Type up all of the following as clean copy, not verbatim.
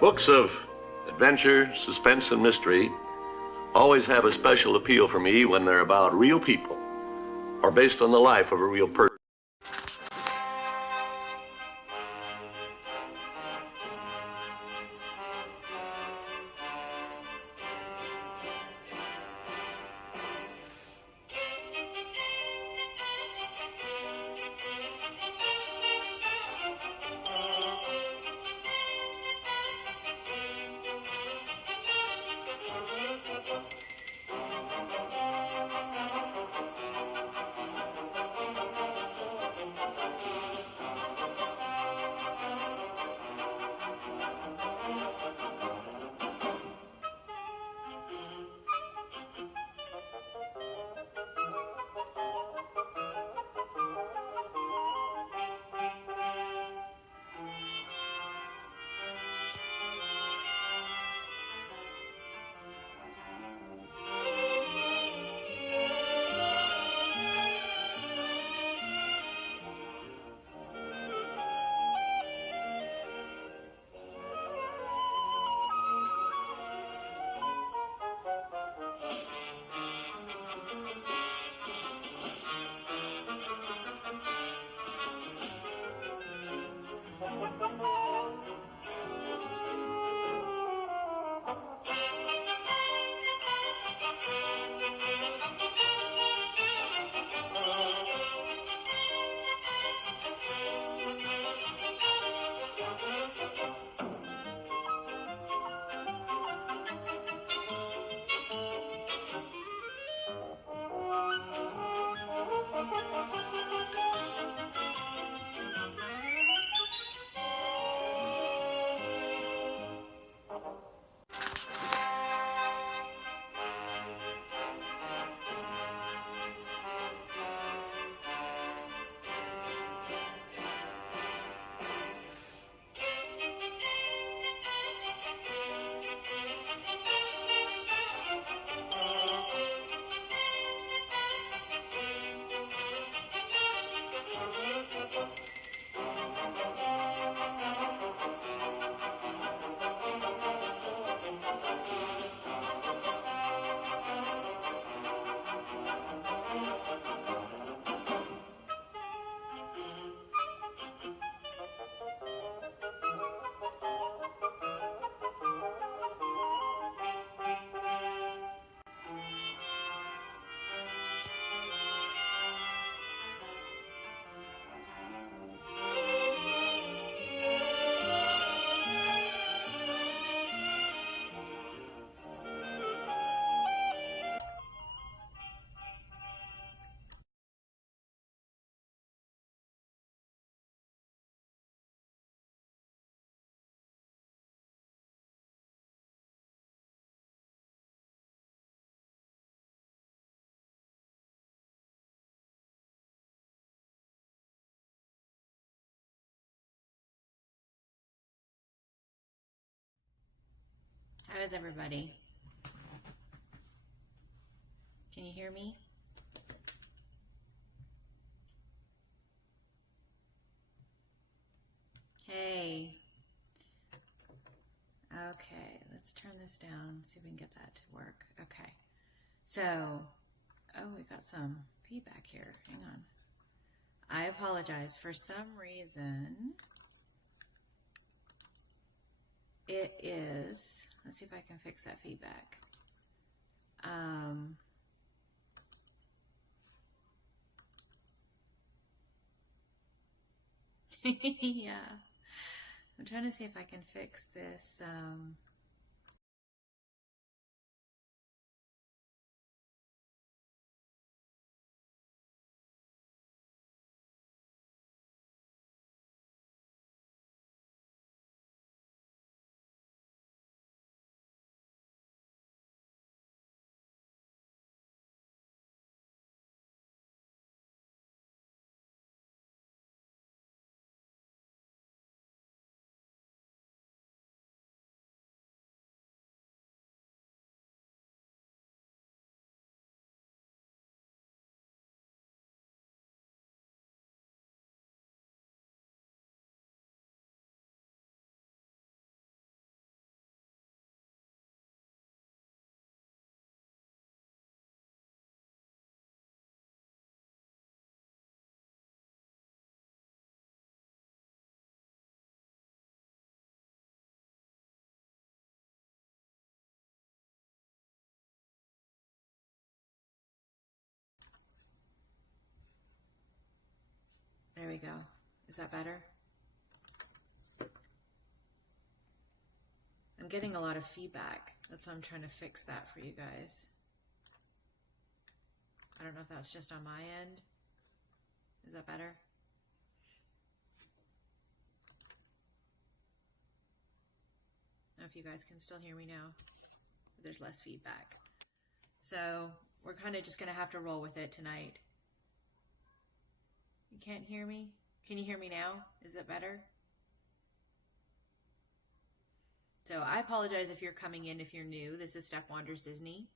Books of adventure, suspense, and mystery always have a special appeal for me when they're about real people or based on the life of a real person. How is everybody? Can you hear me? Hey. Okay, let's turn this down, see if we can get that to work. Okay. So, we got some feedback here. Hang on. I apologize. For some reason, it is, let's see if I can fix that feedback. Yeah. I'm trying to see if I can fix this. There we go. Is that better? I'm getting a lot of feedback. That's why I'm trying to fix that for you guys. I don't know if that's just on my end. Is that better? I don't know if you guys can still hear me now. There's less feedback. So we're kind of just going to have to roll with it tonight. You can't hear me? Can you hear me now? Is it better? So I apologize if you're coming in, if you're new. This is Steph Wanders Disney.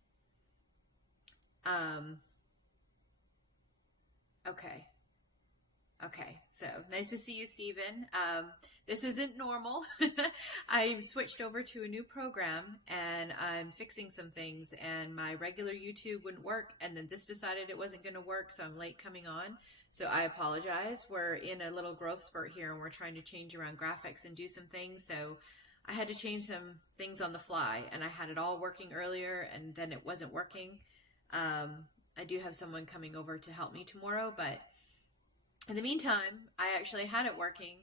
Okay, so nice to see you, Stephen. This isn't normal. I switched over to a new program and I'm fixing some things, and my regular YouTube wouldn't work, and then this decided it wasn't going to work, so I'm late coming on. So I apologize. We're in a little growth spurt here and we're trying to change around graphics and do some things. So I had to change some things on the fly, and I had it all working earlier and then it wasn't working. I do have someone coming over to help me tomorrow, but in the meantime, I actually had it working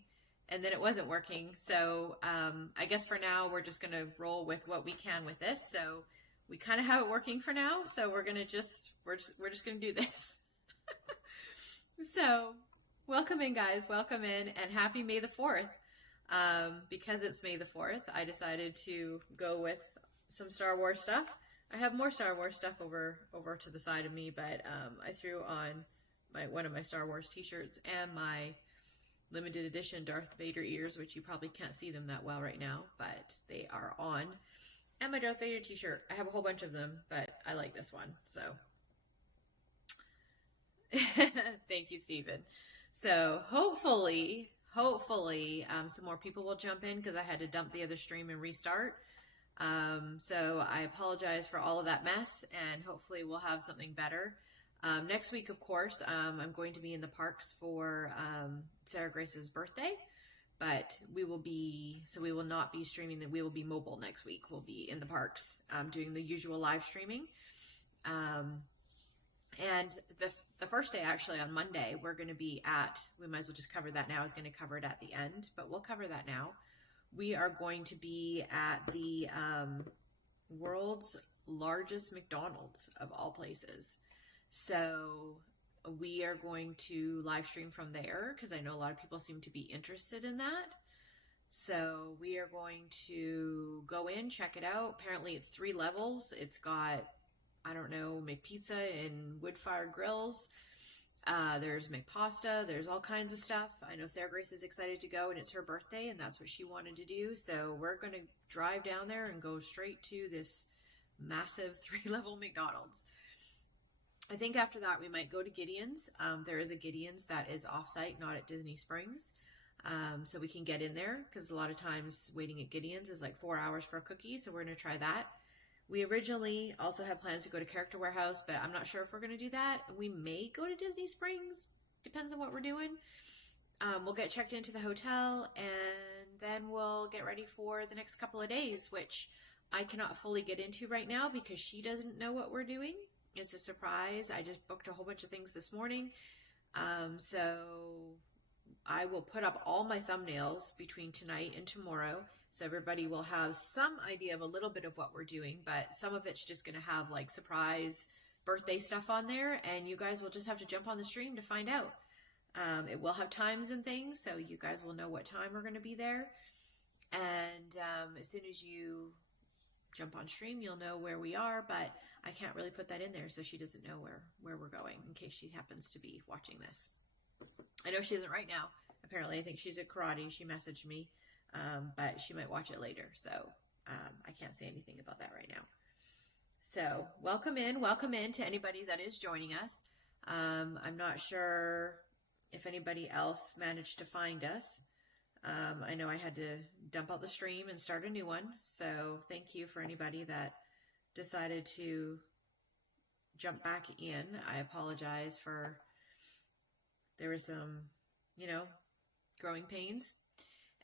and then it wasn't working. So I guess for now, we're just going to roll with what we can with this. So we kind of have it working for now. So we're going to we're just going to do this. So welcome in, guys. Welcome in, and happy May the 4th. Because it's May the 4th, I decided to go with some Star Wars stuff. I have more Star Wars stuff over to the side of me, but I threw on one of my Star Wars t-shirts and my limited edition Darth Vader ears, which you probably can't see them that well right now, but they are on. And my Darth Vader t-shirt. I have a whole bunch of them, but I like this one, so. Thank you, Stephen. So hopefully, some more people will jump in because I had to dump the other stream and restart. So I apologize for all of that mess, and hopefully we'll have something better. Next week, of course, I'm going to be in the parks for Sarah Grace's birthday, but we will not be streaming. That we will be mobile next week. We'll be in the parks doing the usual live streaming. And the first day, actually, on Monday, we're going to be we might as well just cover that now. I was going to cover it at the end, but we'll cover that now. We are going to be at the world's largest McDonald's of all places. So we are going to live stream from there because I know a lot of people seem to be interested in that. So we are going to go in, check it out. Apparently it's 3 levels. It's got, I don't know, McPizza and wood-fire grills. There's McPasta. There's all kinds of stuff. I know Sarah Grace is excited to go, and it's her birthday, and that's what she wanted to do. So we're going to drive down there and go straight to this massive 3-level McDonald's. I think after that we might go to Gideon's. There is a Gideon's that is off-site, not at Disney Springs. So we can get in there because a lot of times waiting at Gideon's is like 4 hours for a cookie. So we're going to try that. We originally also had plans to go to Character Warehouse, but I'm not sure if we're going to do that. We may go to Disney Springs. Depends on what we're doing. We'll get checked into the hotel, and then we'll get ready for the next couple of days, which I cannot fully get into right now because she doesn't know what we're doing. It's a surprise. I just booked a whole bunch of things this morning. So I will put up all my thumbnails between tonight and tomorrow. So everybody will have some idea of a little bit of what we're doing, but some of it's just going to have like surprise birthday stuff on there, and you guys will just have to jump on the stream to find out. It will have times and things, so you guys will know what time we're going to be there. And as soon as you jump on stream, you'll know where we are, but I can't really put that in there so she doesn't know where we're going in case she happens to be watching this. I know she isn't right now. Apparently, I think she's at karate. She messaged me. But she might watch it later, so I can't say anything about that right now. So welcome in to anybody that is joining us. I'm not sure if anybody else managed to find us. I know I had to dump out the stream and start a new one, so thank you for anybody that decided to jump back in. I apologize for there was some, growing pains.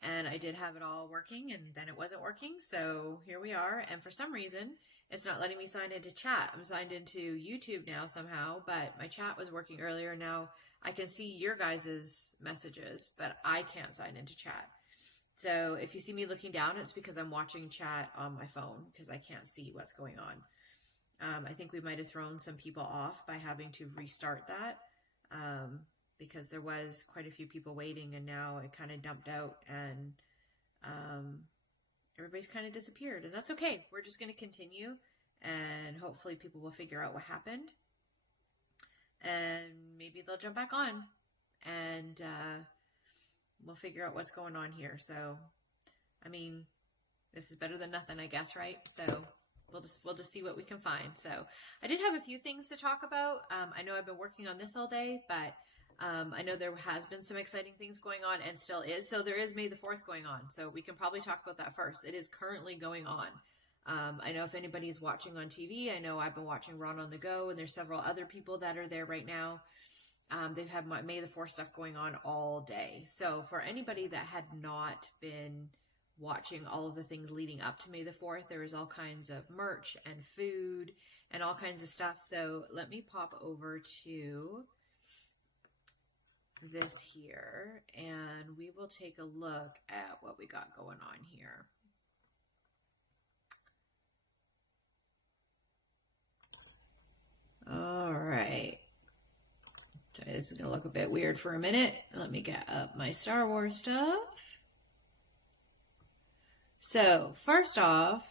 and I did have it all working, and then it wasn't working. So here we are. And for some reason, it's not letting me sign into chat. I'm signed into YouTube now somehow, but my chat was working earlier. Now I can see your guys' messages, but I can't sign into chat. So if you see me looking down, it's because I'm watching chat on my phone because I can't see what's going on. I think we might have thrown some people off by having to restart that. Because there was quite a few people waiting, and now it kind of dumped out, and everybody's kind of disappeared, and that's okay. We're just going to continue, and hopefully people will figure out what happened, and maybe they'll jump back on, and we'll figure out what's going on here. So, I mean, this is better than nothing, I guess, right? So we'll just see what we can find. So I did have a few things to talk about. I know I've been working on this all day, but I know there has been some exciting things going on, and still is. So there is May the 4th going on. So we can probably talk about that first. It is currently going on. I know if anybody's watching on TV, I know I've been watching Ron on the Go, and there's several other people that are there right now. They've had May the 4th stuff going on all day. So for anybody that had not been watching all of the things leading up to May the 4th, there is all kinds of merch and food and all kinds of stuff. So let me pop over to this here, and we will take a look at what we got going on here. All right. So this is going to look a bit weird for a minute. Let me get up my Star Wars stuff. So first off,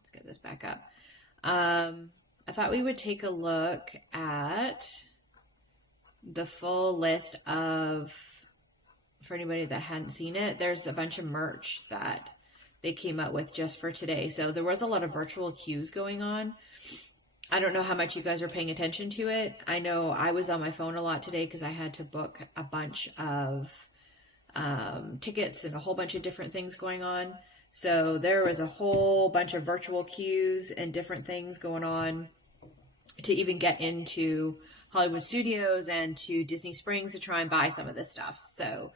let's get this back up. I thought we would take a look at the full list of, for anybody that hadn't seen it, there's a bunch of merch that they came out with just for today. So there was a lot of virtual queues going on. I don't know how much you guys are paying attention to it. I know I was on my phone a lot today because I had to book a bunch of tickets and a whole bunch of different things going on. So there was a whole bunch of virtual queues and different things going on to even get into Hollywood Studios and to Disney Springs to try and buy some of this stuff. So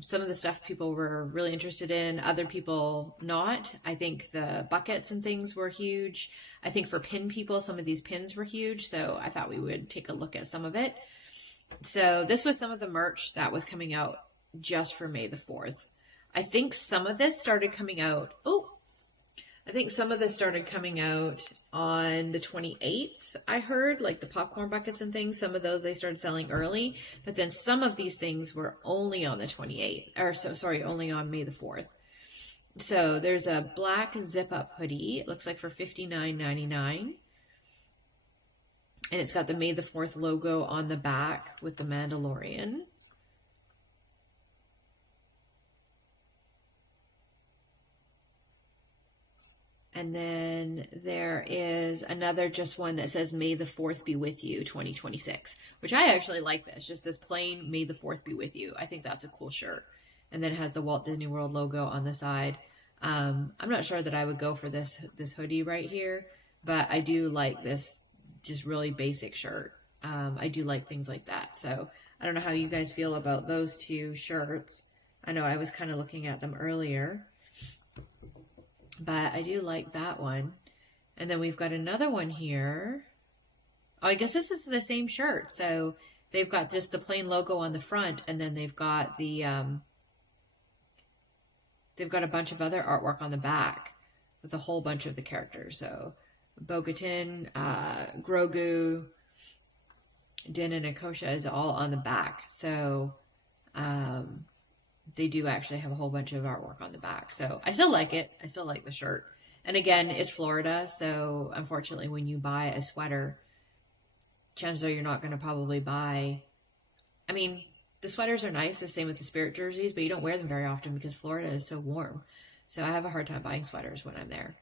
some of the stuff people were really interested in, other people not. I think the buckets and things were huge. I think for pin people, some of these pins were huge. So I thought we would take a look at some of it. So this was some of the merch that was coming out just for May the 4th. I think some of this started coming out. I think some of this started coming out on the 28th, I heard, like the popcorn buckets and things. Some of those they started selling early, but then some of these things were only on the 28th, only on May the 4th. So there's a black zip-up hoodie. It looks like for $59.99. And it's got the May the 4th logo on the back with the Mandalorian. And then there is another just one that says May the 4th be with you 2026, which I actually like this. Just this plain May the 4th be with you. I think that's a cool shirt. And then it has the Walt Disney World logo on the side. I'm not sure that I would go for this hoodie right here, but I do like this just really basic shirt. I do like things like that. So I don't know how you guys feel about those two shirts. I know I was kind of looking at them earlier, but I do like that one. And then we've got another one here. Oh, I guess this is the same shirt. So they've got just the plain logo on the front, and then they've got the they've got a bunch of other artwork on the back with a whole bunch of the characters. So Bo-Katan, Grogu, Din, and Akosha is all on the back. So they do actually have a whole bunch of artwork on the back. So I still like it. I still like the shirt. And again, it's Florida. So unfortunately, when you buy a sweater, chances are you're not going to probably buy. I mean, the sweaters are nice, the same with the Spirit jerseys, but you don't wear them very often because Florida is so warm. So I have a hard time buying sweaters when I'm there.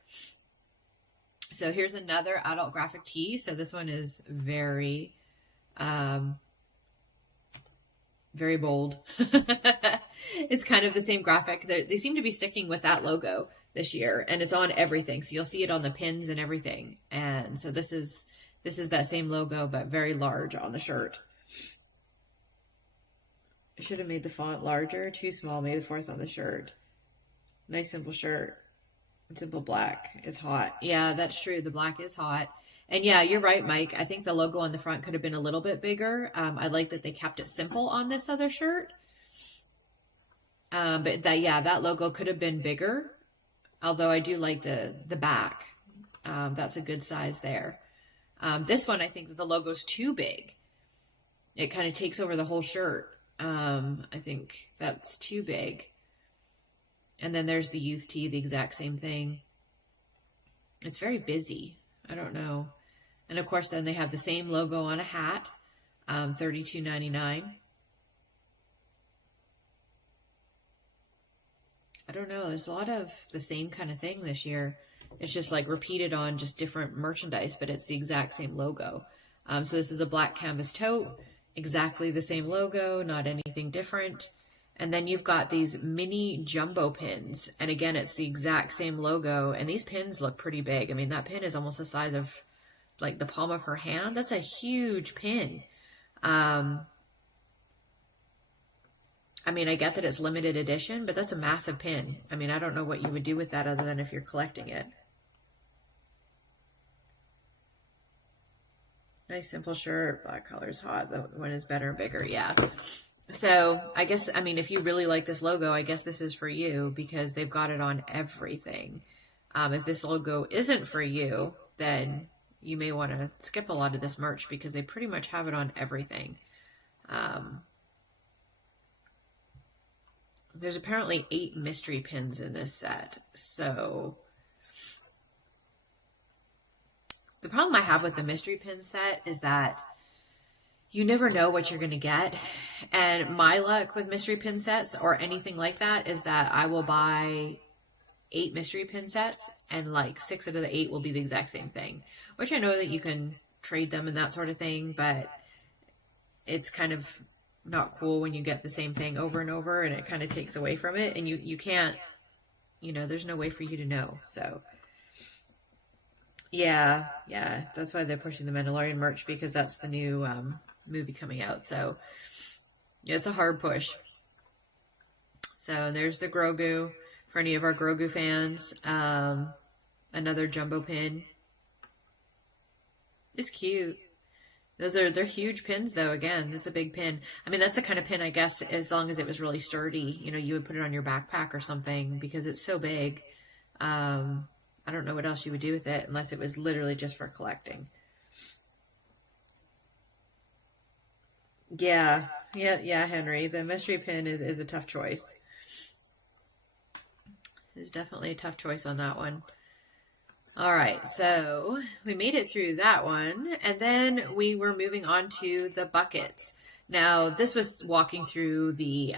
So here's another adult graphic tee. So this one is very, very bold. It's kind of the same graphic. They seem to be sticking with that logo this year, and it's on everything. So you'll see it on the pins and everything. And so this is that same logo, but very large on the shirt. I should have made the font larger. Too small. May the 4th on the shirt. Nice simple shirt. Simple black is hot. Yeah, that's true. The black is hot. And yeah, you're right, Mike. I think the logo on the front could have been a little bit bigger. I like that they kept it simple on this other shirt. But that logo could have been bigger. Although I do like the back. That's a good size there. This one, I think that the logo's too big. It kind of takes over the whole shirt. I think that's too big. And then there's the youth tee, the exact same thing. It's very busy. I don't know. And of course, then they have the same logo on a hat, $32.99. I don't know. There's a lot of the same kind of thing this year. It's just like repeated on just different merchandise, but it's the exact same logo. So this is a black canvas tote, exactly the same logo, not anything different. And then you've got these mini jumbo pins. And again, it's the exact same logo. And these pins look pretty big. I mean, that pin is almost the size of like the palm of her hand. That's a huge pin. I mean, I get that it's limited edition, but that's a massive pin. I mean, I don't know what you would do with that other than if you're collecting it. Nice simple shirt. Black color's hot. The one is better and bigger. Yeah. So I guess, I mean, if you really like this logo, I guess this is for you because they've got it on everything. If this logo isn't for you, then you may want to skip a lot of this merch because they pretty much have it on everything. There's apparently 8 mystery pins in this set. So the problem I have with the mystery pin set is that you never know what you're going to get. And my luck with mystery pin sets or anything like that is that I will buy 8 mystery pin sets and like 6 out of the 8 will be the exact same thing, which I know that you can trade them and that sort of thing, but it's kind of not cool when you get the same thing over and over and it kind of takes away from it and you can't, there's no way for you to know. So yeah, that's why they're pushing the Mandalorian merch because that's the new movie coming out. So yeah, it's a hard push. So there's the Grogu for any of our Grogu fans. Another jumbo pin. It's cute. They're huge pins though. Again, this is a big pin. I mean, that's the kind of pin, I guess, as long as it was really sturdy, you would put it on your backpack or something because it's so big. I don't know what else you would do with it unless it was literally just for collecting. Yeah, Henry. The mystery pin is a tough choice. It's definitely a tough choice on that one. All right, so we made it through that one, and then we were moving on to the buckets. Now, this was walking through the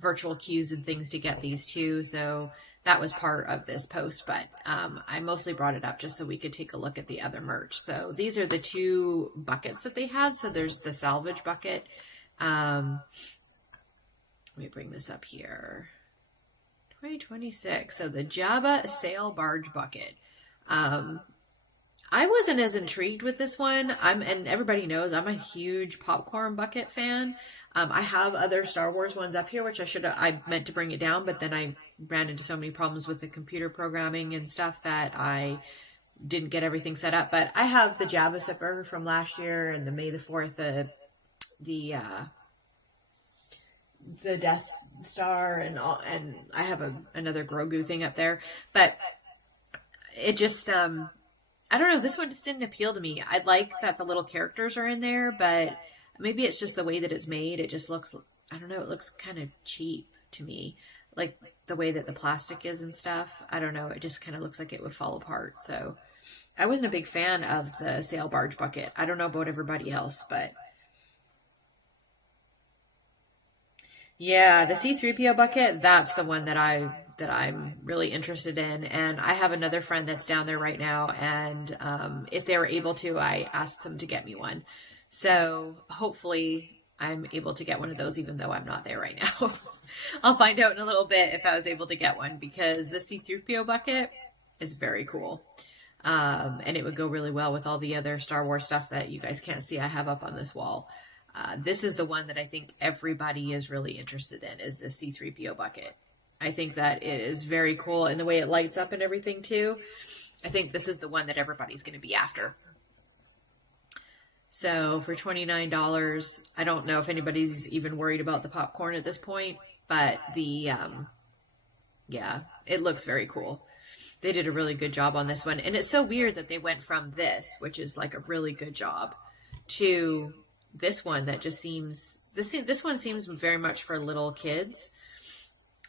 virtual queues and things to get these too, so that was part of this post, but I mostly brought it up just so we could take a look at the other merch. So these are the 2 buckets that they had. So there's the salvage bucket. Let me bring this up here. 2026. So the Jabba sail barge bucket. I wasn't as intrigued with this one. And everybody knows I'm a huge popcorn bucket fan. I have other Star Wars ones up here, which I meant to bring it down, but then I ran into so many problems with the computer programming and stuff that I didn't get everything set up. But I have the Jabba zipper from last year and the May the 4th, the Death Star and all, and I have another Grogu thing up there. But it just, I don't know, this one just didn't appeal to me. I like that the little characters are in there, but maybe it's just the way that it's made. It just looks, I don't know, it looks kind of cheap to me. Like the way that the plastic is and stuff. I don't know, it just kind of looks like it would fall apart. So I wasn't a big fan of the sail barge bucket. I don't know about everybody else, but yeah, the C-3PO bucket, that's the one that I'm really interested in. And I have another friend that's down there right now. And if they were able to, I asked them to get me one. So hopefully I'm able to get one of those, even though I'm not there right now. I'll find out in a little bit if I was able to get one because the C-3PO bucket is very cool. And it would go really well with all the other Star Wars stuff that you guys can't see I have up on this wall. This is the one that I think everybody is really interested in, is the C3PO bucket. I think that it is very cool, and the way it lights up and everything too. I think this is the one that everybody's going to be after. So for $29, I don't know if anybody's even worried about the popcorn at this point, but yeah, it looks very cool. They did a really good job on this one. And it's so weird that they went from this, which is like a really good job, to this one that just seems, this one seems very much for little kids.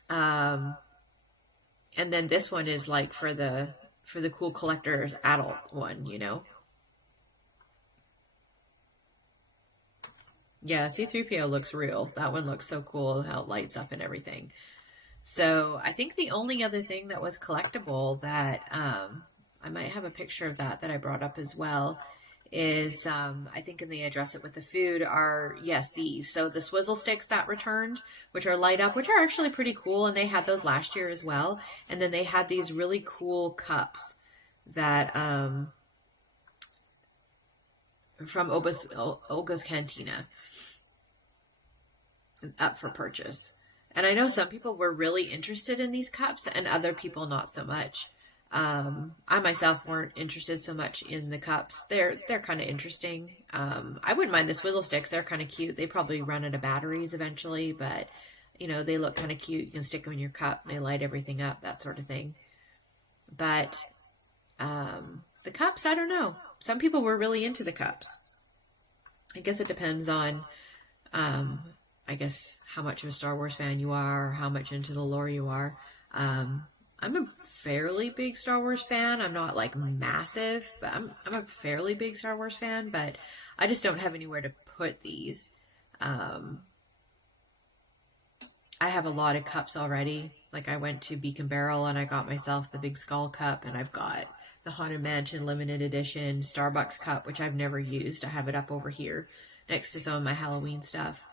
And then this one is like for the cool collector's adult one, you know? Yeah, C3PO looks real. That one looks so cool, how it lights up and everything. So I think the only other thing that was collectible that I might have a picture of that I brought up as well is I think, and they address it with the food, are, yes, these. So the swizzle sticks that returned, which are light up, which are actually pretty cool, and they had those last year as well. And then they had these really cool cups that from Olga's Cantina up for purchase. And I know some people were really interested in these cups and other people not so much. I myself weren't interested so much in the cups. They're kind of interesting. I wouldn't mind the swizzle sticks. They're kind of cute. They probably run out of batteries eventually, but you know, they look kind of cute. You can stick them in your cup and they light everything up, that sort of thing. But the cups, I don't know. Some people were really into the cups. I guess it depends on I guess how much of a Star Wars fan you are, or how much into the lore you are. I'm a fairly big Star Wars fan. I'm not like massive, but I'm a fairly big Star Wars fan, but I just don't have anywhere to put these. I have a lot of cups already. Like I went to Beacon Barrel and I got myself the Big Skull cup, and I've got the Haunted Mansion limited edition Starbucks cup, which I've never used. I have it up over here next to some of my Halloween stuff.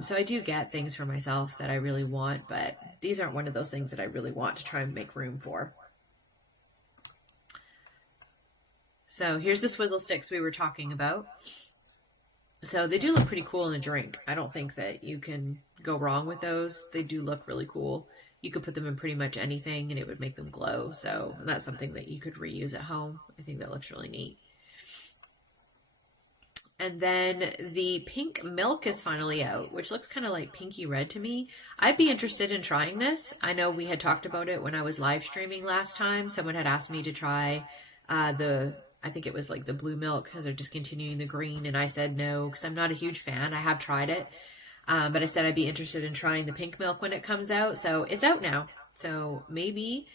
So I do get things for myself that I really want, but these aren't one of those things that I really want to try and make room for. So here's the swizzle sticks we were talking about. So they do look pretty cool in a drink. I don't think that you can go wrong with those. They do look really cool. You could put them in pretty much anything and it would make them glow. So that's something that you could reuse at home. I think that looks really neat. And then the pink milk is finally out, which looks kind of like pinky red to me. I'd be interested in trying this. I know we had talked about it when I was live streaming last time. Someone had asked me to try I think it was like the blue milk because they're discontinuing the green. And I said no, because I'm not a huge fan. I have tried it. But I said I'd be interested in trying the pink milk when it comes out. So it's out now. So maybe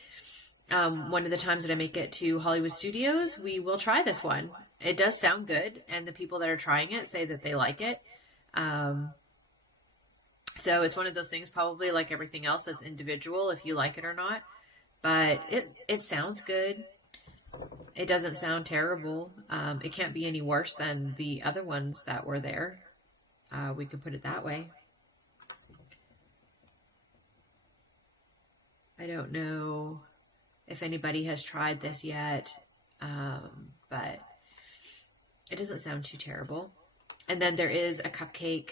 one of the times that I make it to Hollywood Studios, we will try this one. It does sound good, and the people that are trying it say that they like it. So it's one of those things, probably like everything else, that's individual if you like it or not. But it sounds good. It doesn't sound terrible. It can't be any worse than the other ones that were there. We could put it that way. I don't know if anybody has tried this yet, but it doesn't sound too terrible. And then there is a cupcake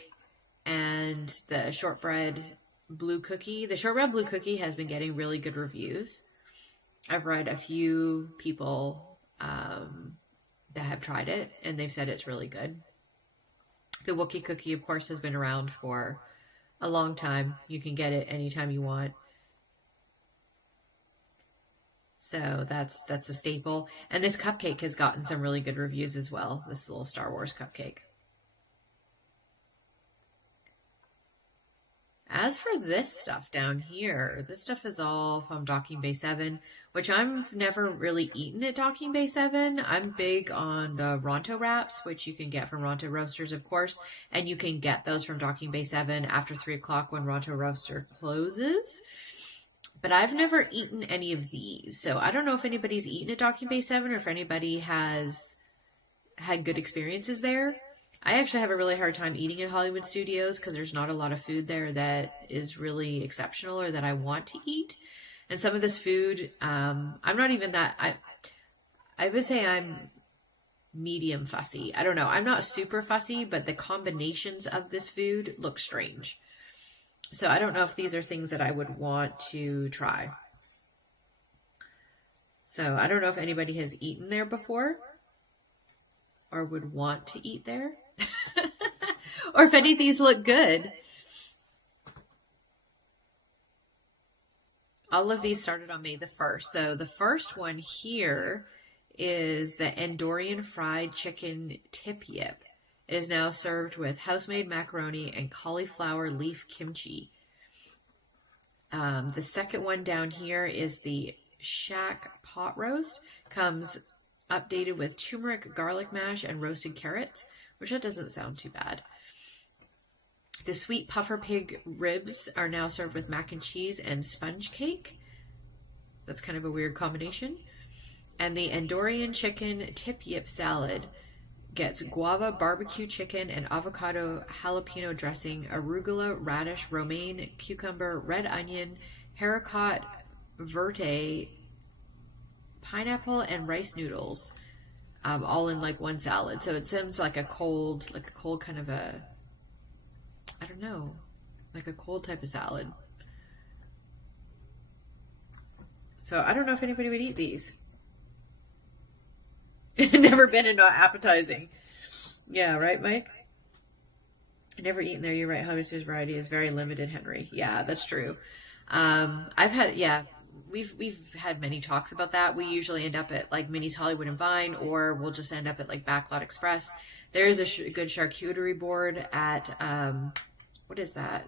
and the shortbread blue cookie. The shortbread blue cookie has been getting really good reviews. I've read a few people that have tried it, and they've said it's really good. The Wookiee cookie, of course, has been around for a long time. You can get it anytime you want. So that's a staple. And this cupcake has gotten some really good reviews as well. This little Star Wars cupcake. As for this stuff down here, this stuff is all from Docking Bay 7, which I've never really eaten at Docking Bay 7. I'm big on the Ronto wraps, which you can get from Ronto Roasters, of course, and you can get those from Docking Bay 7 after 3 o'clock when Ronto Roaster closes. But I've never eaten any of these, so I don't know if anybody's eaten at Docking Bay 7 or if anybody has had good experiences there. I actually have a really hard time eating at Hollywood Studios because there's not a lot of food there that is really exceptional or that I want to eat. And some of this food, I'm not even that, I would say I'm medium fussy. I don't know. I'm not super fussy, but the combinations of this food look strange. So I don't know if these are things that I would want to try. So I don't know if anybody has eaten there before or would want to eat there or if any of these look good. All of these started on May the 1st. So the first one here is the Andorian fried chicken tip yip. It is now served with house-made macaroni and cauliflower leaf kimchi. The second one down here is the Shack pot roast. Comes updated with turmeric garlic mash and roasted carrots, which that doesn't sound too bad. The sweet puffer pig ribs are now served with mac and cheese and sponge cake. That's kind of a weird combination. And the Andorian chicken tip yip salad gets guava barbecue chicken and avocado jalapeno dressing, arugula, radish, romaine, cucumber, red onion, haricot verte, pineapple, and rice noodles, all in like one salad. So it sounds like a cold kind of a, I don't know, like a cold type of salad. So I don't know if anybody would eat these. Never been and not appetizing. Yeah, right, Mike? Never eaten there. You're right. Harvester's variety is very limited, Henry. Yeah, that's true. We've had many talks about that. We usually end up at like Minnie's Hollywood and Vine, or we'll just end up at like Backlot Express. There is a good charcuterie board at what is that?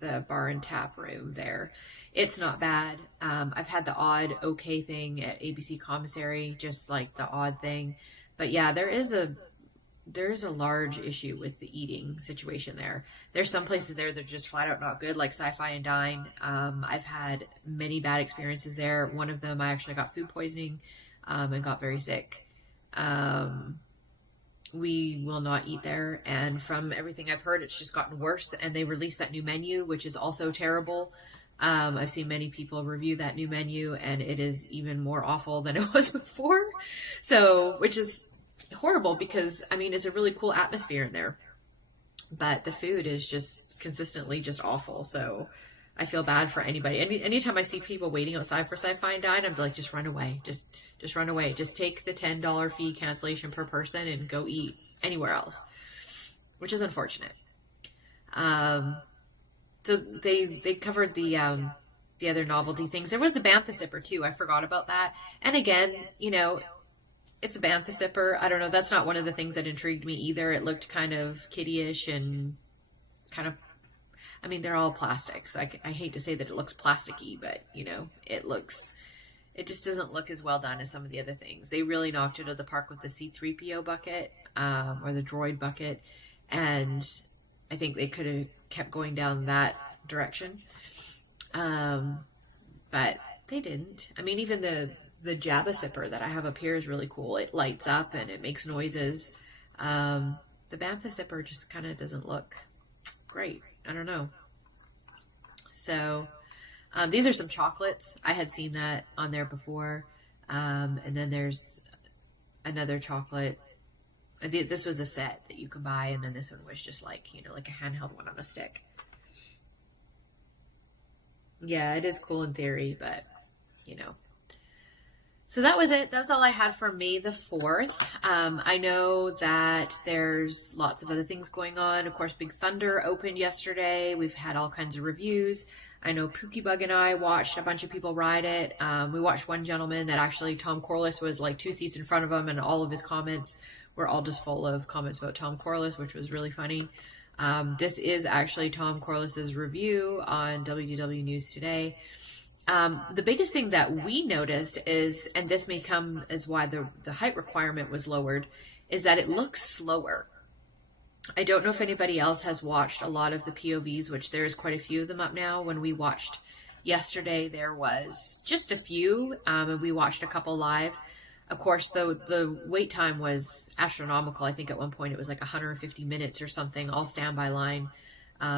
The bar and tap room there. It's not bad. I've had the odd okay thing at ABC Commissary, just like the odd thing. But yeah, there is a large issue with the eating situation there. There's some places there that are just flat out not good, like Sci-Fi and Dine. I've had many bad experiences there. One of them, I actually got food poisoning and got very sick. We will not eat there, and from everything I've heard, it's just gotten worse, and they released that new menu, which is also terrible. I've seen many people review that new menu, and it is even more awful than it was before. So, which is horrible because, I mean, it's a really cool atmosphere in there, but the food is just consistently just awful. So I feel bad for anybody. Anytime I see people waiting outside for Sci-Fi and Dine, I'm like, just run away. Just run away. Just take the $10 fee cancellation per person and go eat anywhere else, which is unfortunate. So they covered the other novelty things. There was the Bantha Sipper too. I forgot about that. And again, you know, it's a Bantha Sipper. I don't know. That's not one of the things that intrigued me either. It looked kind of kiddie-ish and kind of, I mean, they're all plastic. So I hate to say that it looks plasticky, but you know, it just doesn't look as well done as some of the other things. They really knocked it out of the park with the C-3PO bucket, or the droid bucket. And I think they could have kept going down that direction. But they didn't. I mean, even the Jabba Sipper that I have up here is really cool. It lights up and it makes noises. The Bantha Sipper just kind of doesn't look great. I don't know. So, these are some chocolates. I had seen that on there before. And then there's another chocolate. This was a set that you can buy, and then this one was just like, you know, like a handheld one on a stick. Yeah, it is cool in theory, but, you know. So that was it. That was all I had for May the 4th. I know that there's lots of other things going on. Of course, Big Thunder opened yesterday. We've had all kinds of reviews. I know Pookie Bug and I watched a bunch of people ride it. We watched one gentleman that actually Tom Corliss was like 2 seats in front of him, and all of his comments were all just full of comments about Tom Corliss, which was really funny. This is actually Tom Corliss's review on WDW News Today. The biggest thing that we noticed is, and this may come as why the height requirement was lowered, is that it looks slower. I don't know if anybody else has watched a lot of the POVs, which there's quite a few of them up now. When we watched yesterday, there was just a few, and we watched a couple live. Of course, the wait time was astronomical. I think at one point it was like 150 minutes or something, all standby line.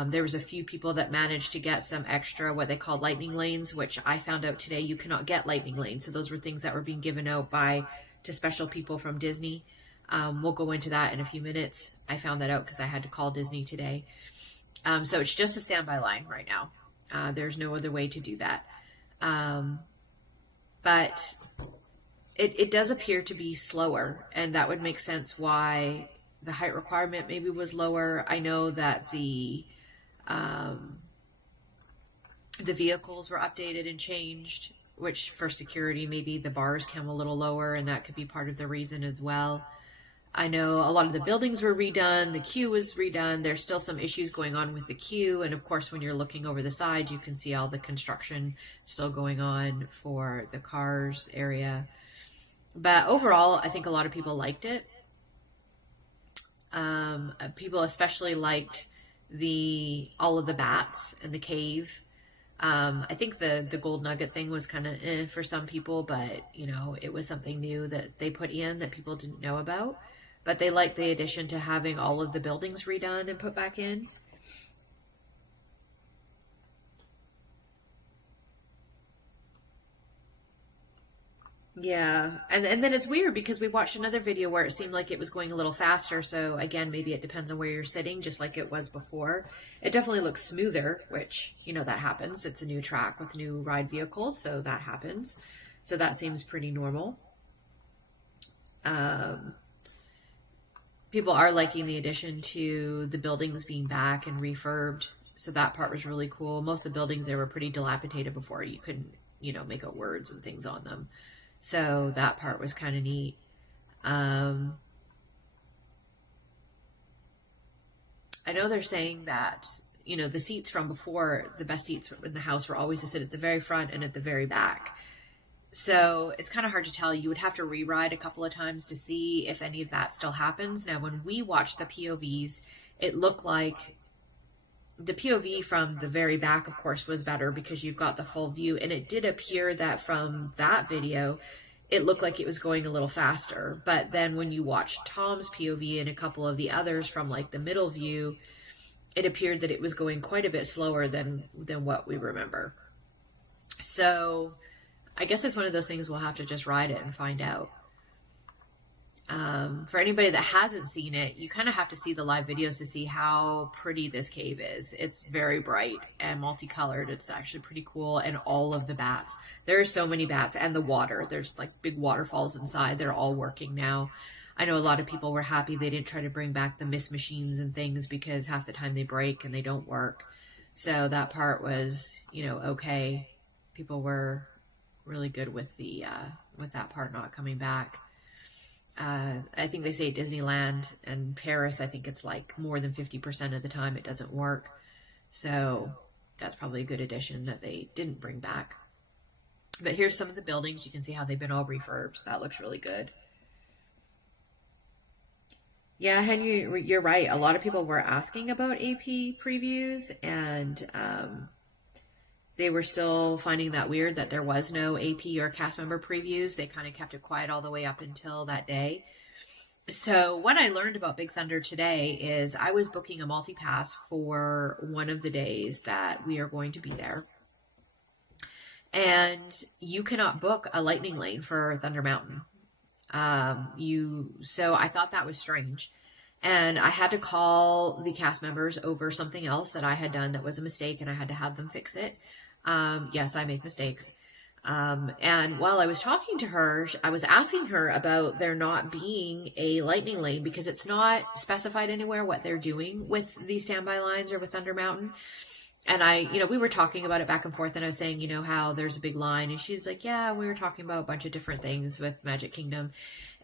There was a few people that managed to get some extra, what they call lightning lanes, which I found out today you cannot get lightning lanes. So those were things that were being given out to special people from Disney. We'll go into that in a few minutes. I found that out because I had to call Disney today. So it's just a standby line right now. There's no other way to do that. But it does appear to be slower, and that would make sense why the height requirement maybe was lower. I know that the vehicles were updated and changed, which for security, maybe the bars came a little lower, and that could be part of the reason as well. I know a lot of the buildings were redone. The queue was redone. There's still some issues going on with the queue. And of course, when you're looking over the side, you can see all the construction still going on for the cars area. But overall, I think a lot of people liked it. People especially liked all of the bats and the cave. I think the gold nugget thing was kind of for some people, but it was something new that they put in that people didn't know about. But they liked the addition to having all of the buildings redone and put back in. Yeah, and then it's weird because we watched another video where it seemed like it was going a little faster. So again, maybe it depends on where you're sitting, just like it was before. It definitely looks smoother, which, that happens. It's a new track with new ride vehicles, so that happens. So that seems pretty normal. People are liking the addition to the buildings being back and refurbed. So that part was really cool. Most of the buildings, they were pretty dilapidated before. You couldn't, make out words and things on them. So that part was kind of neat. I know they're saying that, the seats from before, the best seats in the house were always to sit at the very front and at the very back. So it's kind of hard to tell. You would have to re-ride a couple of times to see if any of that still happens. Now, when we watched the POVs, it looked like the POV from the very back, of course, was better because you've got the full view. And it did appear that from that video, it looked like it was going a little faster. But then when you watched Tom's POV and a couple of the others from like the middle view, it appeared that it was going quite a bit slower than what we remember. So I guess it's one of those things we'll have to just ride it and find out. For anybody that hasn't seen it, you kind of have to see the live videos to see how pretty this cave is. It's very bright and multicolored. It's actually pretty cool. And all of the bats. There are so many bats, and the water. There's like big waterfalls inside. They're all working now. I know a lot of people were happy they didn't try to bring back the mist machines and things because half the time they break and they don't work. So that part was, okay. People were really good with with that part not coming back. I think they say Disneyland and Paris, I think it's like more than 50% of the time it doesn't work. So that's probably a good addition that they didn't bring back. But here's some of the buildings. You can see how they've been all refurbed. That looks really good. Yeah, Henry, you're right. A lot of people were asking about AP previews, and they were still finding that weird that there was no AP or cast member previews. They kind of kept it quiet all the way up until that day. So what I learned about Big Thunder today is I was booking a multi-pass for one of the days that we are going to be there. And you cannot book a lightning lane for Thunder Mountain. So I thought that was strange. And I had to call the cast members over something else that I had done that was a mistake, and I had to have them fix it. Yes, I make mistakes. And while I was talking to her, I was asking her about there not being a lightning lane because it's not specified anywhere what they're doing with these standby lines or with Thunder Mountain. And we were talking about it back and forth, and I was saying, how there's a big line, and she's like, yeah, we were talking about a bunch of different things with Magic Kingdom.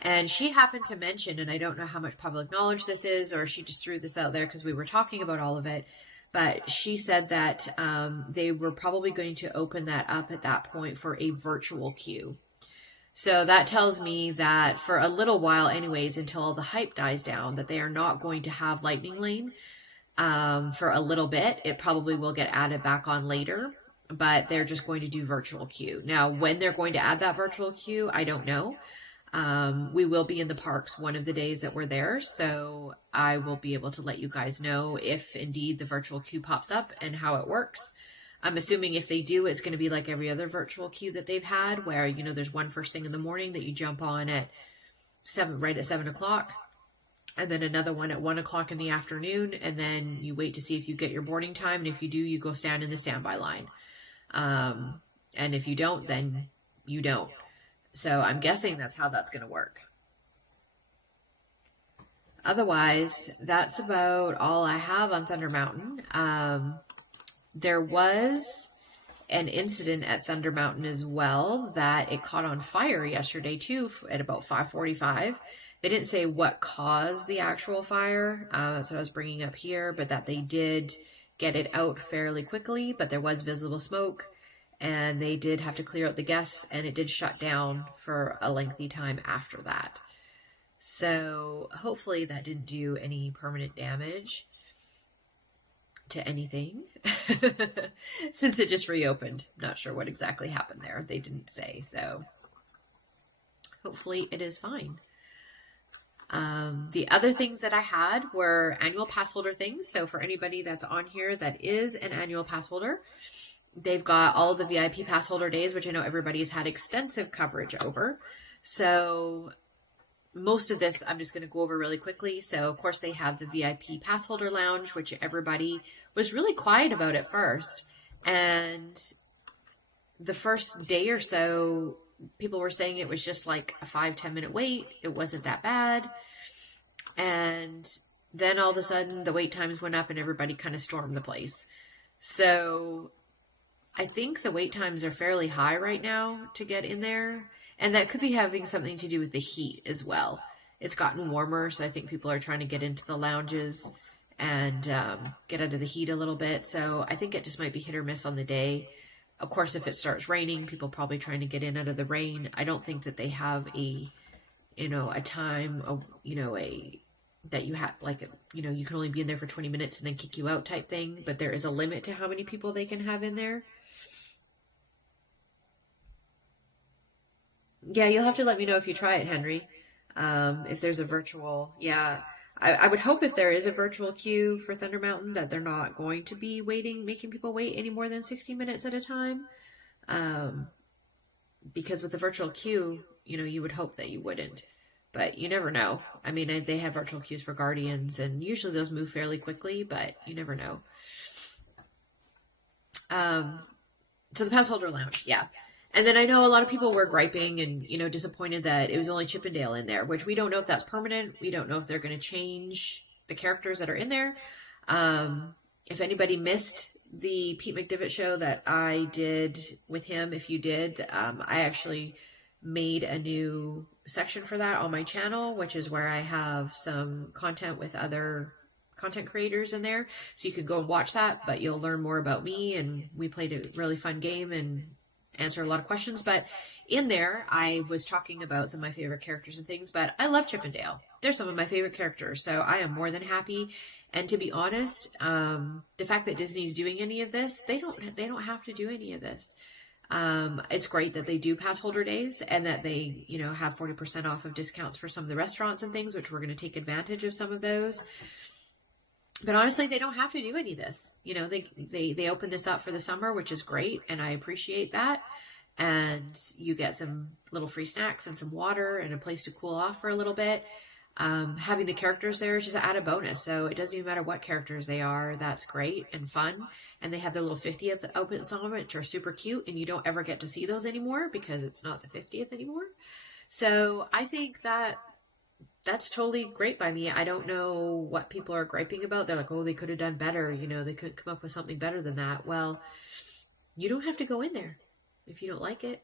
And she happened to mention, and I don't know how much public knowledge this is, or she just threw this out there because we were talking about all of it. But she said that they were probably going to open that up at that point for a virtual queue. So that tells me that for a little while anyways, until the hype dies down, that they are not going to have Lightning Lane for a little bit. It probably will get added back on later, but they're just going to do virtual queue. Now, when they're going to add that virtual queue, I don't know. We will be in the parks one of the days that we're there, so I will be able to let you guys know if indeed the virtual queue pops up and how it works. I'm assuming if they do, it's going to be like every other virtual queue that they've had, where, you know, there's one first thing in the morning that you jump on at right at 7 o'clock, and then another one at 1 o'clock in the afternoon, and then you wait to see if you get your boarding time, and if you do, you go stand in the standby line. And if you don't, then you don't. So I'm guessing that's how that's going to work. Otherwise, that's about all I have on Thunder Mountain. There was an incident at Thunder Mountain as well that it caught on fire yesterday too at about 5:45. They didn't say what caused the actual fire. That's what I was bringing up here, but that they did get it out fairly quickly, but there was visible smoke, and they did have to clear out the guests, and it did shut down for a lengthy time after that. So hopefully that didn't do any permanent damage to anything since it just reopened. Not sure what exactly happened there. They didn't say, so hopefully it is fine. The other things that I had were annual pass holder things. So for anybody that's on here that is an annual pass holder, they've got all the VIP pass holder days, which I know everybody's had extensive coverage over. So most of this I'm just going to go over really quickly. So of course they have the VIP pass holder lounge, which everybody was really quiet about at first. And the first day or so, people were saying it was just like a 5-10 minute wait. It wasn't that bad. And then all of a sudden the wait times went up and everybody kind of stormed the place. So I think the wait times are fairly high right now to get in there. And that could be having something to do with the heat as well. It's gotten warmer, so I think people are trying to get into the lounges and get out of the heat a little bit. So I think it just might be hit or miss on the day. Of course, if it starts raining, people probably trying to get in out of the rain. I don't think that they have a time, that you have, like, you can only be in there for 20 minutes and then kick you out type thing. But there is a limit to how many people they can have in there. Yeah, you'll have to let me know if you try it, Henry. If there's a virtual, yeah. I would hope if there is a virtual queue for Thunder Mountain that they're not going to be making people wait any more than 60 minutes at a time. Because with the virtual queue, you would hope that you wouldn't. But you never know. I mean, they have virtual queues for Guardians, and usually those move fairly quickly, but you never know. So the Pass Holder Lounge, yeah. And then I know a lot of people were griping and, disappointed that it was only Chippendale in there, which we don't know if that's permanent. We don't know if they're going to change the characters that are in there. If anybody missed the Pete McDivitt show that I did with him, if you did, I actually made a new section for that on my channel, which is where I have some content with other content creators in there. So you can go and watch that, but you'll learn more about me, and we played a really fun game and answer a lot of questions. But in there, I was talking about some of my favorite characters and things, but I love Chippendale. They're some of my favorite characters, so I am more than happy. And to be honest, the fact that Disney's doing any of this, they don't have to do any of this. It's great that they do pass holder days and that they, have 40% off of discounts for some of the restaurants and things, which we're going to take advantage of some of those. But honestly, they don't have to do any of this. They open this up for the summer, which is great, and I appreciate that. And you get some little free snacks and some water and a place to cool off for a little bit. Having the characters there is just an added bonus. So it doesn't even matter what characters they are. That's great and fun. And they have their little 50th opens on them, which are super cute. And you don't ever get to see those anymore because it's not the 50th anymore. So I think that's totally great by me. I don't know what people are griping about. They're like, oh, they could have done better. They couldn't come up with something better than that. Well, you don't have to go in there if you don't like it.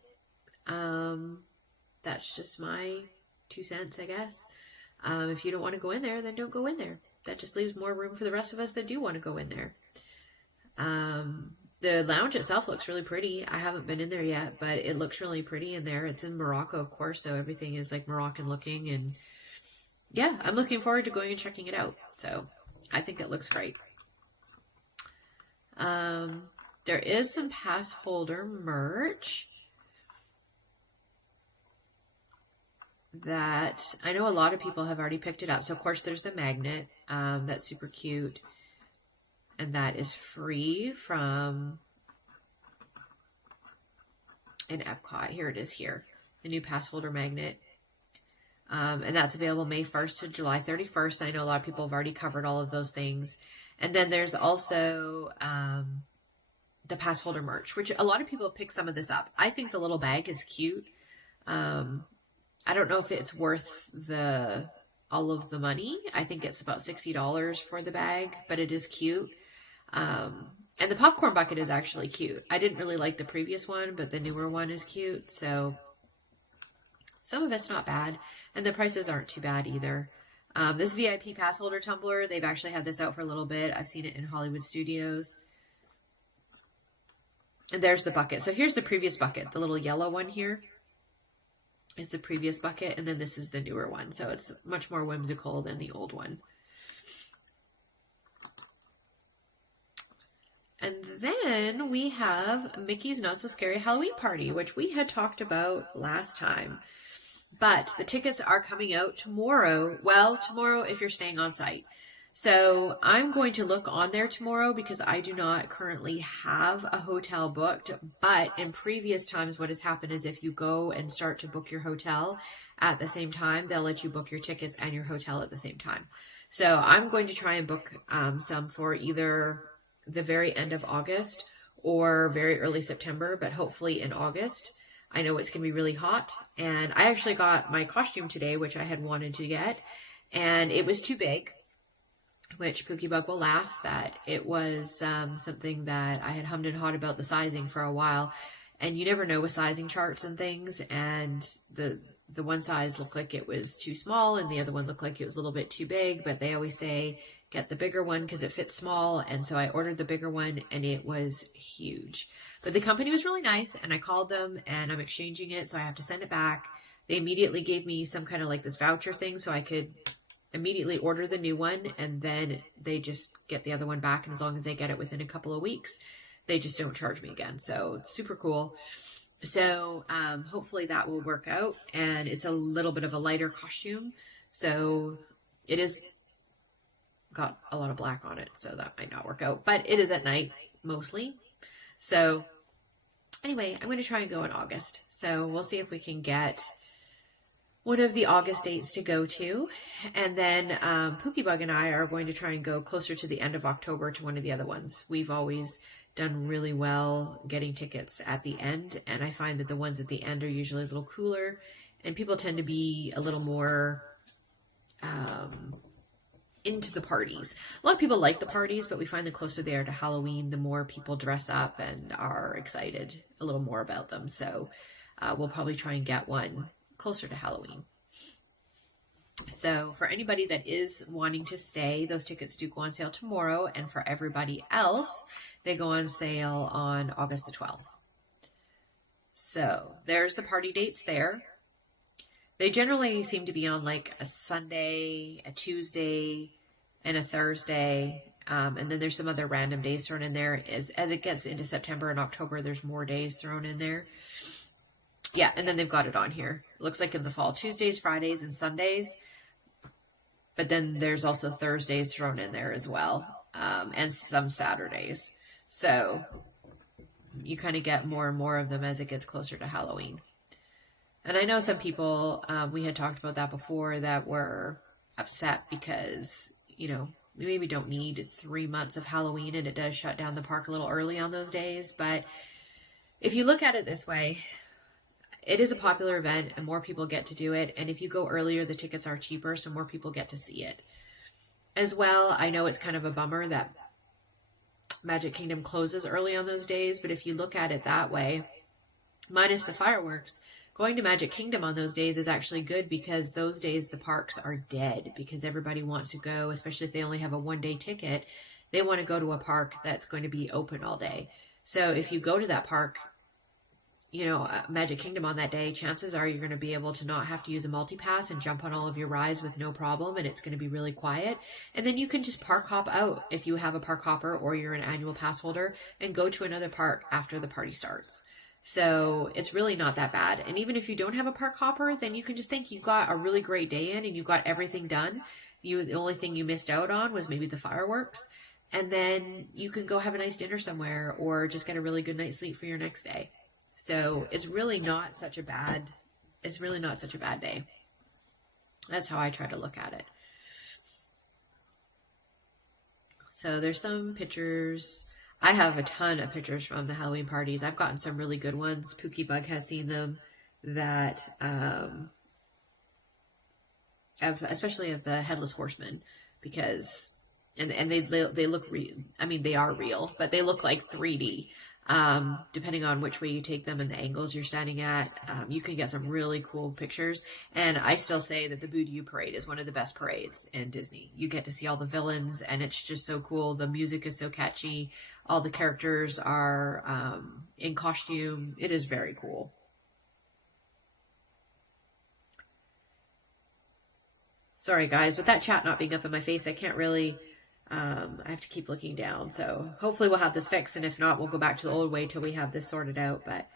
That's just my 2 cents, I guess. If you don't want to go in there, then don't go in there. That just leaves more room for the rest of us that do want to go in there. The lounge itself looks really pretty. I haven't been in there yet, but it looks really pretty in there. It's in Morocco, of course, so everything is like Moroccan looking, and yeah, I'm looking forward to going and checking it out. So I think it looks great. There is some pass holder merch that I know a lot of people have already picked it up. So of course there's the magnet, that's super cute. And that is free from in Epcot. Here it is here. The new pass holder magnet. And that's available May 1st to July 31st. I know a lot of people have already covered all of those things. And then there's also the pass holder merch, which a lot of people pick some of this up. I think the little bag is cute. I don't know if it's worth all of the money. I think it's about $60 for the bag, but it is cute. And the popcorn bucket is actually cute. I didn't really like the previous one, but the newer one is cute. So some of it's not bad. And the prices aren't too bad either. This VIP pass holder tumbler, they've actually had this out for a little bit. I've seen it in Hollywood Studios. And there's the bucket. So here's the previous bucket. The little yellow one here is the previous bucket. And then this is the newer one. So it's much more whimsical than the old one. And then we have Mickey's Not So Scary Halloween Party, which we had talked about last time. But the tickets are coming out tomorrow. Well, tomorrow if you're staying on site. So I'm going to look on there tomorrow because I do not currently have a hotel booked. But in previous times, what has happened is if you go and start to book your hotel at the same time, they'll let you book your tickets and your hotel at the same time. So I'm going to try and book some for either the very end of August or very early September, but hopefully in August. I know it's going to be really hot, and I actually got my costume today, which I had wanted to get, and it was too big, which Pookie Bug will laugh that it was something that I had hummed and hawed about the sizing for a while, and you never know with sizing charts and things, and the one size looked like it was too small, and the other one looked like it was a little bit too big, but they always say, get the bigger one because it fits small, and so I ordered the bigger one, and it was huge. But the company was really nice, and I called them, and I'm exchanging it, so I have to send it back. They immediately gave me some kind of like this voucher thing, so I could immediately order the new one, and then they just get the other one back, and as long as they get it within a couple of weeks, they just don't charge me again. So it's super cool. So hopefully that will work out, and it's a little bit of a lighter costume, so it is got a lot of black on it, so that might not work out, but it is at night mostly. So anyway, I'm going to try and go in August, so we'll see if we can get one of the August dates to go to, and then Pookie Bug and I are going to try and go closer to the end of October to one of the other ones. We've always done really well getting tickets at the end, and I find that the ones at the end are usually a little cooler, and people tend to be a little more into the parties. A lot of people like the parties, but we find the closer they are to Halloween, the more people dress up and are excited a little more about them. So we'll probably try and get one closer to Halloween. So for anybody that is wanting to stay, those tickets do go on sale tomorrow, and for everybody else, they go on sale on August the 12th. So there's the party dates there. They generally seem to be on like a Sunday, a Tuesday, and a Thursday. And then there's some other random days thrown in there. As it gets into September and October, there's more days thrown in there. Yeah, and then they've got it on here. It looks like in the fall, Tuesdays, Fridays, and Sundays. But then there's also Thursdays thrown in there as well, and some Saturdays. So you kind of get more and more of them as it gets closer to Halloween. And I know some people, we had talked about that before, that were upset because, you know, we maybe don't need 3 months of Halloween, and it does shut down the park a little early on those days. But if you look at it this way, it is a popular event and more people get to do it. And if you go earlier, the tickets are cheaper, so more people get to see it. As well, I know it's kind of a bummer that Magic Kingdom closes early on those days, but if you look at it that way, minus the fireworks, going to Magic Kingdom on those days is actually good, because those days the parks are dead, because everybody wants to go, especially if they only have a one-day ticket. They want to go to a park that's going to be open all day. So if you go to that park, you know, Magic Kingdom on that day, chances are you're going to be able to not have to use a multi-pass and jump on all of your rides with no problem, and it's going to be really quiet. And then you can just park hop out if you have a park hopper or you're an annual pass holder, and go to another park after the party starts. So it's really not that bad. And even if you don't have a park hopper, then you can just think you got a really great day in and you got everything done. The only thing you missed out on was maybe the fireworks. And then you can go have a nice dinner somewhere or just get a really good night's sleep for your next day. So it's really not such a bad day. That's how I try to look at it. So there's some pictures. I have a ton of pictures from the Halloween parties. I've gotten some really good ones. Pookie Bug has seen them. That, especially of the Headless Horseman, because, and they look real. I mean, they are real, but they look like 3D. Depending on which way you take them and the angles you're standing at, you can get some really cool pictures. And I still say that the Boo-Doo Parade is one of the best parades in Disney. You get to see all the villains, and it's just so cool. The music is so catchy. All the characters are in costume. It is very cool. Sorry, guys, with that chat not being up in my face, I can't really... I have to keep looking down, so hopefully we'll have this fixed, and if not, we'll go back to the old way till we have this sorted out. But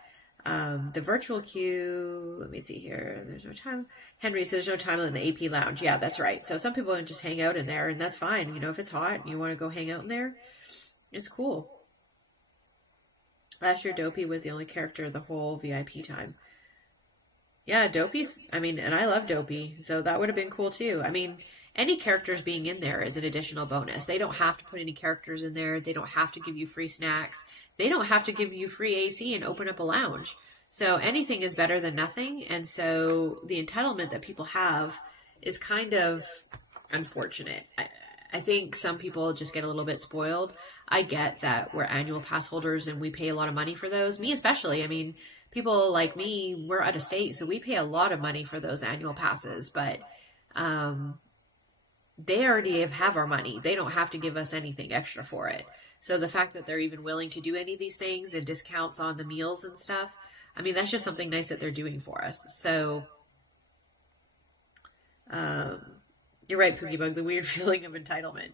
the virtual queue, let me see here, there's no time. Henry says there's no time in the AP lounge. Yeah, that's right. So some people just hang out in there, and that's fine. You know, if it's hot and you want to go hang out in there, it's cool. Last year, Dopey was the only character the whole VIP time. Yeah, Dopey's, I mean, and I love Dopey, so that would have been cool too. I mean, any characters being in there is an additional bonus. They don't have to put any characters in there. They don't have to give you free snacks. They don't have to give you free AC and open up a lounge. So anything is better than nothing. And so the entitlement that people have is kind of unfortunate. I think some people just get a little bit spoiled. I get that we're annual pass holders and we pay a lot of money for those. Me especially. I mean, people like me, we're out of state, so we pay a lot of money for those annual passes. But they already have our money. They don't have to give us anything extra for it. So the fact that they're even willing to do any of these things and discounts on the meals and stuff, I mean, that's just something nice that they're doing for us. So, you're right, Pookie Bug, the weird feeling of entitlement.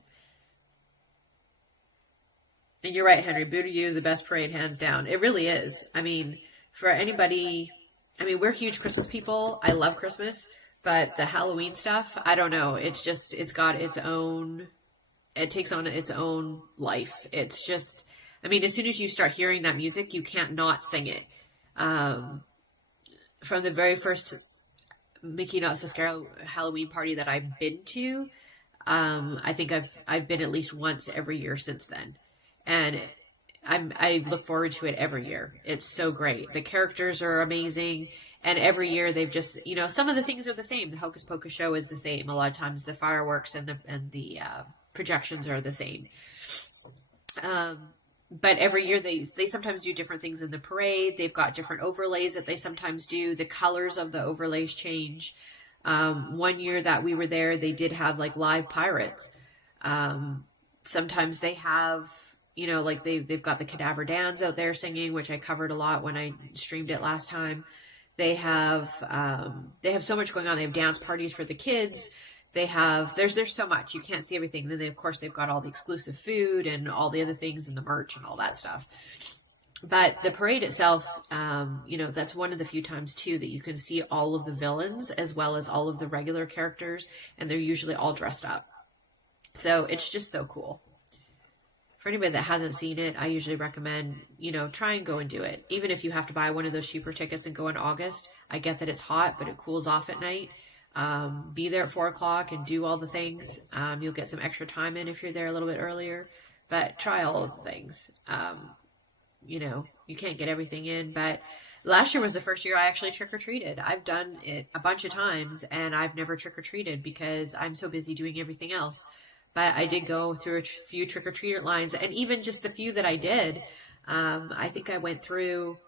And you're right, Henry, Boo-Doo is the best parade, hands down. It really is. I mean, for anybody, I mean, we're huge Christmas people. I love Christmas. But the Halloween stuff, I don't know. It's just, it's got its own, it takes on its own life. It's just, I mean, as soon as you start hearing that music, you can't not sing it. From the very first Mickey Not So Scary Halloween party that I've been to, I think I've been at least once every year since then. And I look forward to it every year. It's so great. The characters are amazing. And every year they've just, you know, some of the things are the same. The Hocus Pocus show is the same. A lot of times the fireworks and the projections are the same. But every year they sometimes do different things in the parade. They've got different overlays that they sometimes do. The colors of the overlays change. One year that we were there, they did have like live pirates. Sometimes they have, you know, like they've got the Cadaver Dans out there singing, which I covered a lot when I streamed it last time. They have so much going on. They have dance parties for the kids. They have, there's so much. You can't see everything. Then of course they've got all the exclusive food and all the other things and the merch and all that stuff. But the parade itself, you know, that's one of the few times too that you can see all of the villains as well as all of the regular characters, and they're usually all dressed up. So it's just so cool. For anybody that hasn't seen it, I usually recommend, you know, try and go and do it. Even if you have to buy one of those cheaper tickets and go in August. I get that it's hot, but it cools off at night. Be there at 4 o'clock and do all the things. You'll get some extra time in if you're there a little bit earlier, but try all of the things. You know, you can't get everything in, but last year was the first year I actually trick-or-treated. I've done it a bunch of times and I've never trick-or-treated because I'm so busy doing everything else. But I did go through a few trick-or-treater lines, and even just the few that I did, I think I went through,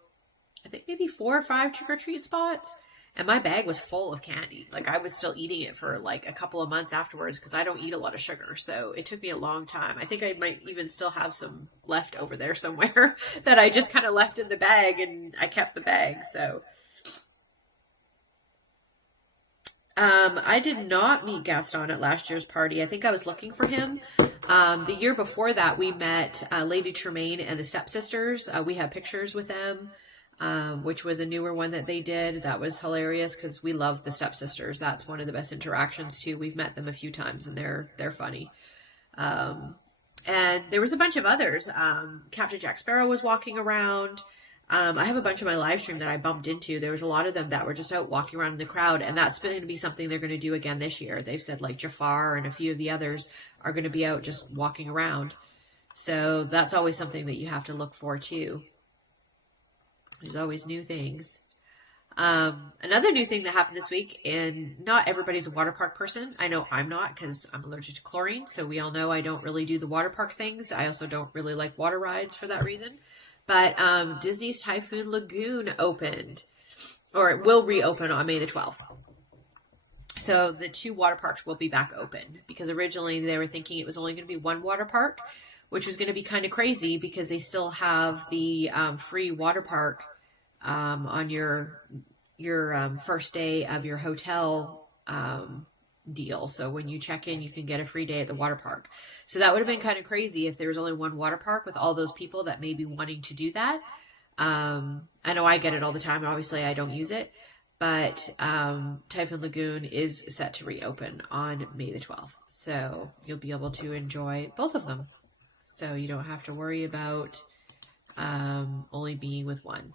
maybe 4 or 5 trick-or-treat spots, and my bag was full of candy. Like, I was still eating it for, like, a couple of months afterwards, because I don't eat a lot of sugar, so it took me a long time. I think I might even still have some left over there somewhere that I just kind of left in the bag, and I kept the bag, so... I did not meet Gaston at last year's party. I think I was looking for him. The year before that, we met Lady Tremaine and the stepsisters. We had pictures with them. which was a newer one that they did. That was hilarious because we love the stepsisters. That's one of the best interactions too. We've met them a few times and they're funny. And there was a bunch of others. Captain Jack Sparrow was walking around. I have a bunch of my live stream that I bumped into. There was a lot of them that were just out walking around in the crowd, and that's going to be something they're going to do again this year. They've said like Jafar and a few of the others are going to be out just walking around. So that's always something that you have to look for too. There's always new things. Another new thing that happened this week, and not everybody's a water park person. I know I'm not because I'm allergic to chlorine. So we all know I don't really do the water park things. I also don't really like water rides for that reason. But Disney's Typhoon Lagoon opened, or it will reopen on May the 12th. So the 2 water parks will be back open because originally they were thinking it was only going to be 1 water park, which was going to be kind of crazy because they still have the free water park on your first day of your hotel deal. So when you check in, you can get a free day at the water park. So that would have been kind of crazy if there was only 1 water park with all those people that may be wanting to do that. I know I get it all the time. Obviously, I don't use it. But Typhoon Lagoon is set to reopen on May the 12th. So you'll be able to enjoy both of them. So you don't have to worry about only being with one.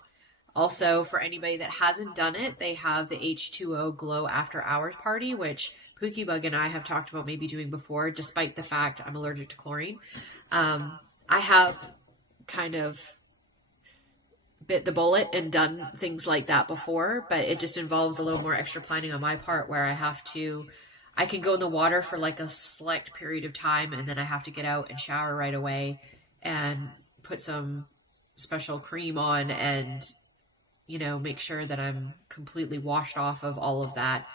Also, for anybody that hasn't done it, they have the H2O Glow After Hours Party, which Pookie Bug and I have talked about maybe doing before, despite the fact I'm allergic to chlorine. I have kind of bit the bullet and done things like that before, but it just involves a little more extra planning on my part where I can go in the water for like a select period of time and then I have to get out and shower right away and put some special cream on and make sure that I'm completely washed off of all of that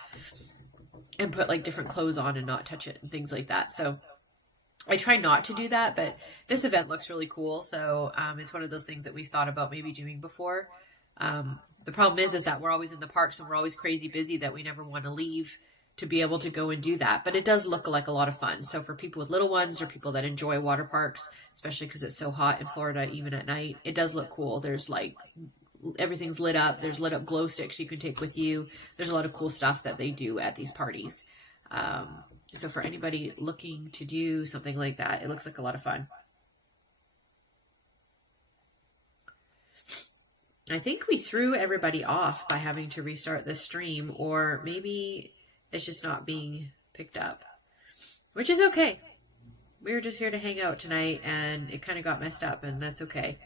and put like different clothes on and not touch it and things like that. So I try not to do that, but this event looks really cool. So it's one of those things that we've thought about maybe doing before. The problem is that we're always in the parks and we're always crazy busy that we never want to leave to be able to go and do that. But it does look like a lot of fun. So for people with little ones or people that enjoy water parks, especially because it's so hot in Florida, even at night, it does look cool. There's like everything's lit up. There's lit up glow sticks you can take with you. There's a lot of cool stuff that they do at these parties. So for anybody looking to do something like that, it looks like a lot of fun. I think we threw everybody off by having to restart this stream, or maybe it's just not being picked up, which is okay. We were just here to hang out tonight and it kind of got messed up, and that's okay.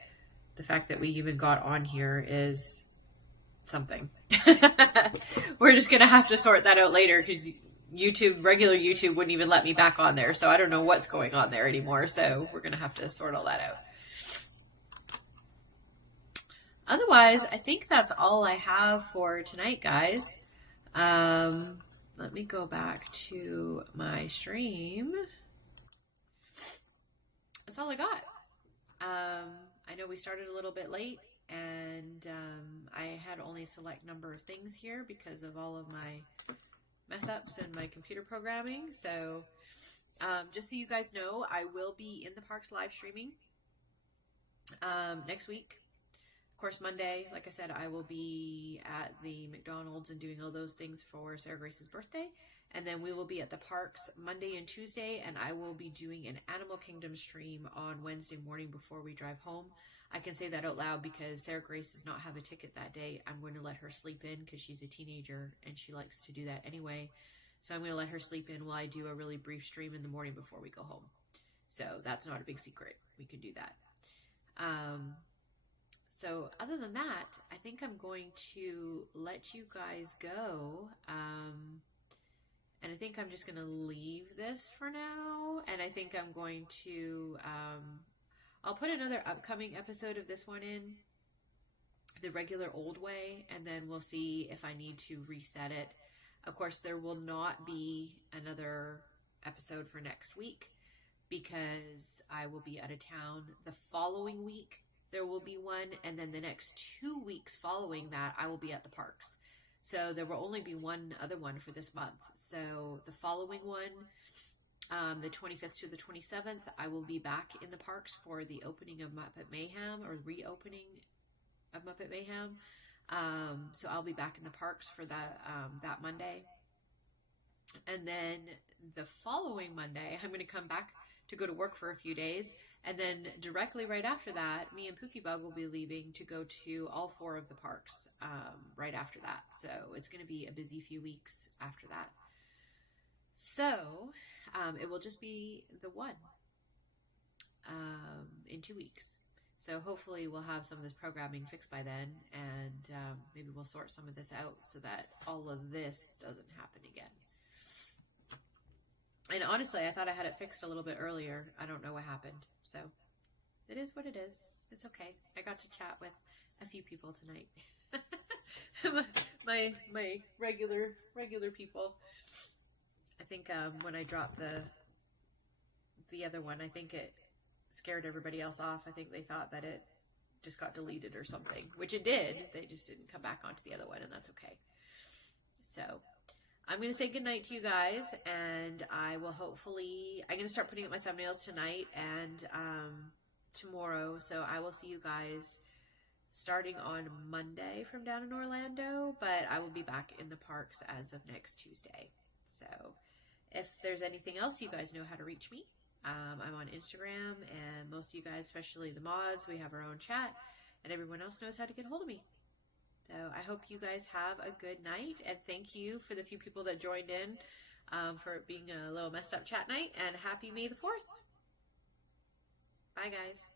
The fact that we even got on here is something. We're just going to have to sort that out later because regular YouTube wouldn't even let me back on there. So I don't know what's going on there anymore. So we're going to have to sort all that out. Otherwise, I think that's all I have for tonight, guys. Let me go back to my stream. That's all I got. I know we started a little bit late, and I had only a select number of things here because of all of my mess ups and my computer programming. So just so you guys know, I will be in the parks live streaming next week. Of course, Monday, like I said, I will be at the McDonald's and doing all those things for Sarah Grace's birthday. And then we will be at the parks Monday and Tuesday, and I will be doing an Animal Kingdom stream on Wednesday morning before we drive home. I can say that out loud because Sarah Grace does not have a ticket that day. I'm going to let her sleep in because she's a teenager and she likes to do that anyway. So I'm going to let her sleep in while I do a really brief stream in the morning before we go home. So that's not a big secret. We can do that. So other than that, I think I'm going to let you guys go. And I think I'm just going to leave this for now. And I think I'm going to, I'll put another upcoming episode of this one in the regular old way. And then we'll see if I need to reset it. Of course, there will not be another episode for next week because I will be out of town. The following week, there will be one. And then the next 2 weeks following that, I will be at the parks. So there will only be one other one for this month. So the following one, the 25th to the 27th, I will be back in the parks for the opening of Muppet Mayhem, or reopening of Muppet Mayhem. So I'll be back in the parks for that Monday. And then the following Monday, I'm going to come back to go to work for a few days. And then directly right after that, me and Pookie Bug will be leaving to go to all 4 of the parks right after that. So it's going to be a busy few weeks after that. So it will just be the one in 2 weeks. So hopefully we'll have some of this programming fixed by then, and maybe we'll sort some of this out so that all of this doesn't happen again. And honestly, I thought I had it fixed a little bit earlier. I don't know what happened. So it is what it is. It's okay. I got to chat with a few people tonight. my regular people. I think when I dropped the other one, I think it scared everybody else off. I think they thought that it just got deleted or something, which it did. They just didn't come back onto the other one, and that's okay. So I'm going to say goodnight to you guys, and I'm going to start putting up my thumbnails tonight and tomorrow. So I will see you guys starting on Monday from down in Orlando, but I will be back in the parks as of next Tuesday. So if there's anything else, you guys know how to reach me. I'm on Instagram, and most of you guys, especially the mods, we have our own chat, and everyone else knows how to get a hold of me. So I hope you guys have a good night, and thank you for the few people that joined in for it being a little messed up chat night, and happy May the 4th. Bye, guys.